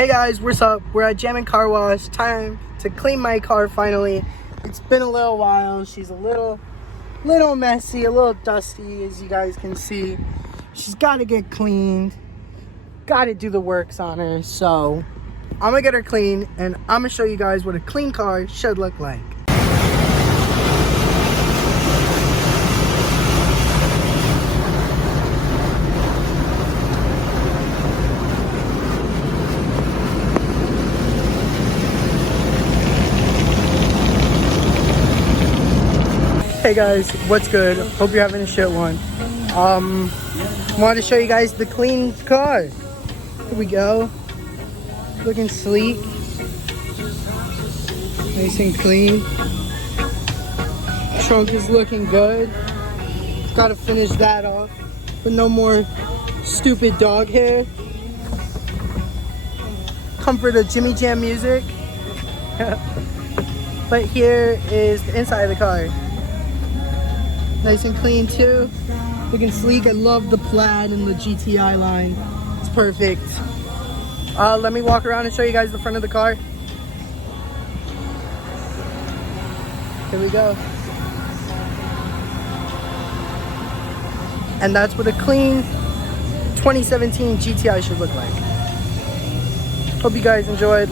Hey guys, what's up? We're at Jammin' Car Wash. Time to clean my car finally. It's been a little while. She's a little messy, a little dusty, as you guys can see. She's got to get cleaned. Got to do the works on her. So I'm gonna get her clean, and I'm gonna show you guys what a clean car should look like. Hey guys, what's good? Hope you're having a shit one. Wanted to show you guys the clean car. Here we go. Looking sleek. Nice and clean. Trunk is looking good. Gotta finish that off. But no more stupid dog hair. Comfort of Jimmy Jam music. But here is the inside of the car. Nice and clean too. Looking sleek. I love the plaid and the GTI line. It's perfect. Let me walk around and show you guys the front of the car. Here we go. And that's what a clean 2017 GTI should look like. Hope you guys enjoyed.